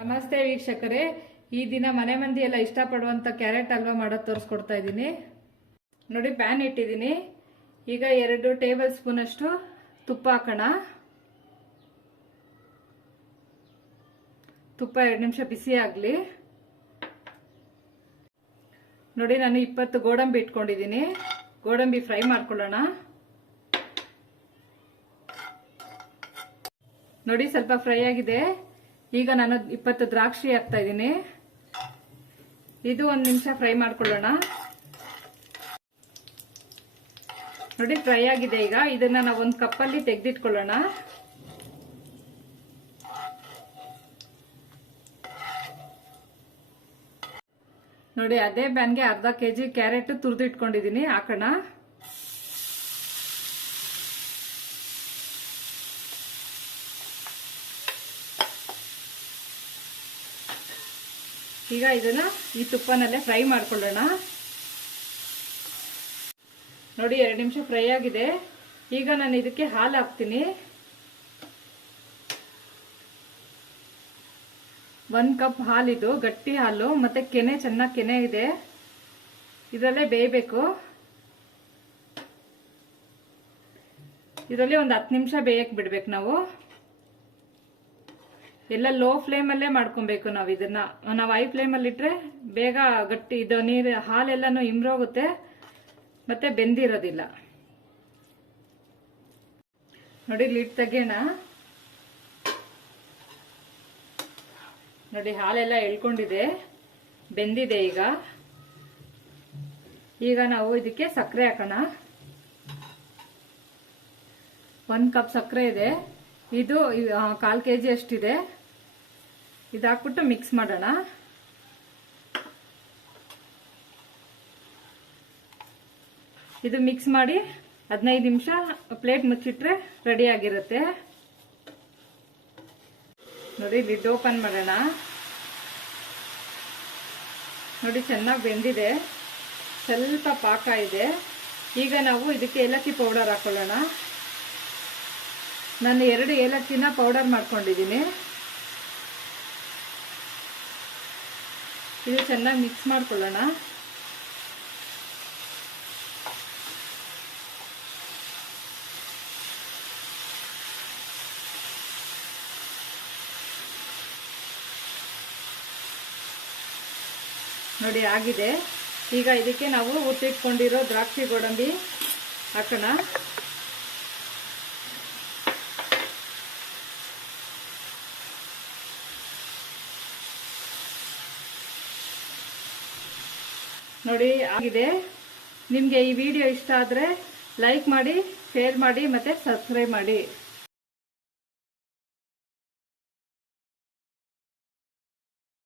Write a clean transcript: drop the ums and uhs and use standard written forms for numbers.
ನಮಸ್ತೆ ವೀಕ್ಷಕರೇ, ಈ ದಿನ ಮನೆ ಮಂದಿ ಎಲ್ಲ ಇಷ್ಟಪಡುವಂತ ಕ್ಯಾರೆಟ್ ಹಲ್ವಾ ಮಾಡೋದು ತೋರಿಸ್ಕೊಡ್ತಾ ಇದ್ದೀನಿ. ನೋಡಿ, ಪ್ಯಾನ್ ಇಟ್ಟಿದ್ದೀನಿ. ಈಗ 2 ಟೇಬಲ್ ಸ್ಪೂನ್ ಅಷ್ಟು ತುಪ್ಪ ಹಾಕೋಣ. ತುಪ್ಪ 2 ನಿಮಿಷ ಬಿಸಿ ಆಗಲಿ. ನೋಡಿ, ನಾನು 20 ಗೋಡಂಬಿ ಇಟ್ಕೊಂಡಿದ್ದೀನಿ. ಗೋಡಂಬಿ ಫ್ರೈ ಮಾಡ್ಕೊಳ್ಳೋಣ. ನೋಡಿ, ಸ್ವಲ್ಪ ಫ್ರೈ ಆಗಿದೆ. ಈಗ ನಾನು 20 ದ್ರಾಕ್ಷಿ ಹಾಕ್ತಾ ಇದ್ದೀನಿ. ಇದು 1 ನಿಮಿಷ ಫ್ರೈ ಮಾಡ್ಕೊಳ್ಳೋಣ. ನೋಡಿ, ಫ್ರೈ ಆಗಿದೆ. ಈಗ ಇದನ್ನ ನಾವು 1 ಕಪ್ಪಲ್ಲಿ ತೆಗೆದಿಟ್ಕೊಳ್ಳೋಣ. ನೋಡಿ, ಅದೇ ಪ್ಯಾನ್ಗೆ ಅರ್ಧ ಕೆಜಿ ಕ್ಯಾರೆಟ್ ತುರಿದು ಇಟ್ಕೊಂಡಿದ್ದೀನಿ, ಹಾಕೋಣ. ಈಗ ಇದನ್ನ ಈ ತುಪ್ಪನಲ್ಲೇ ಫ್ರೈ ಮಾಡ್ಕೊಳ್ಳೋಣ. ನೋಡಿ, 2 ನಿಮಿಷ ಫ್ರೈ ಆಗಿದೆ. ಈಗ ನಾನು ಇದಕ್ಕೆ ಹಾಲು ಹಾಕ್ತೀನಿ. 1 ಕಪ್ ಹಾಲಿದು, ಗಟ್ಟಿ ಹಾಲು, ಮತ್ತೆ ಕೆನೆ ಚೆನ್ನಾಗಿ ಕೆನೆ ಇದೆ. ಇದರಲ್ಲೇ ಬೇಯಬೇಕು. ಇದರಲ್ಲಿ ಒಂದು 10 ನಿಮಿಷ ಬೇಯಕ್ಕೆ ಬಿಡ್ಬೇಕು ನಾವು. ಎಲ್ಲ ಲೋ ಫ್ಲೇಮ್ ಅಲ್ಲೇ ಮಾಡ್ಕೊಬೇಕು ನಾವು ಇದನ್ನ. ನಾವು ಹೈ ಫ್ಲೇಮ್ ಅಲ್ಲಿ ಇಟ್ರೆ ಬೇಗ ಗಟ್ಟಿ ಇದು ನೀರು ಹಾಲೆಲ್ಲಾನು ಇಂಬ್ರೋಗುತ್ತೆ, ಮತ್ತೆ ಬೆಂದಿರೋದಿಲ್ಲ. ನೋಡಿ, ಲಿಡ್ ತೆಗೆಯೋಣ. ನೋಡಿ, ಹಾಲೆಲ್ಲ ಎಳ್ಕೊಂಡಿದೆ, ಬೆಂದಿದೆ. ಈಗ ನಾವು ಇದಕ್ಕೆ ಸಕ್ಕರೆ ಹಾಕೋಣ. 1 ಕಪ್ ಸಕ್ಕರೆ ಇದೆ. ಇದು 1/4 kg ಅಷ್ಟಿದೆ. ಇದು ಹಾಕ್ಬಿಟ್ಟು ಮಿಕ್ಸ್ ಮಾಡೋಣ. ಇದು ಮಿಕ್ಸ್ ಮಾಡಿ 15 ನಿಮಿಷ ಪ್ಲೇಟ್ ಮುಚ್ಚಿಟ್ರೆ ರೆಡಿ ಆಗಿರುತ್ತೆ. ನೋಡಿ, ಲಿಡ್ ಓಪನ್ ಮಾಡೋಣ. ನೋಡಿ, ಚೆನ್ನಾಗಿ ಬೆಂದಿದೆ, ಸ್ವಲ್ಪ ಪಾಕ ಇದೆ. ಈಗ ನಾವು ಇದಕ್ಕೆ ಏಲಕ್ಕಿ ಪೌಡರ್ ಹಾಕೊಳ್ಳೋಣ. ನಾನು 2 ಏಲಕ್ಕಿನ ಪೌಡರ್ ಮಾಡ್ಕೊಂಡಿದ್ದೀನಿ. ಇದು ಚೆನ್ನಾಗಿ ಮಿಕ್ಸ್ ಮಾಡ್ಕೊಳ್ಳೋಣ. ನೋಡಿ, ಆಗಿದೆ. ಈಗ ಇದಕ್ಕೆ ನಾವು ಹುಟ್ಟಿಟ್ಕೊಂಡಿರೋ ದ್ರಾಕ್ಷಿ ಗೋಡಂಬಿ ಹಾಕೋಣ. ನೋಡಿ, ಆಗಿದೆ. ನಿಮಗೆ ಈ ವಿಡಿಯೋ ಇಷ್ಟ ಆದರೆ ಲೈಕ್ ಮಾಡಿ, ಶೇರ್ ಮಾಡಿ, ಮತ್ತೆ ಸಬ್ಸ್ಕ್ರೈಬ್ ಮಾಡಿ.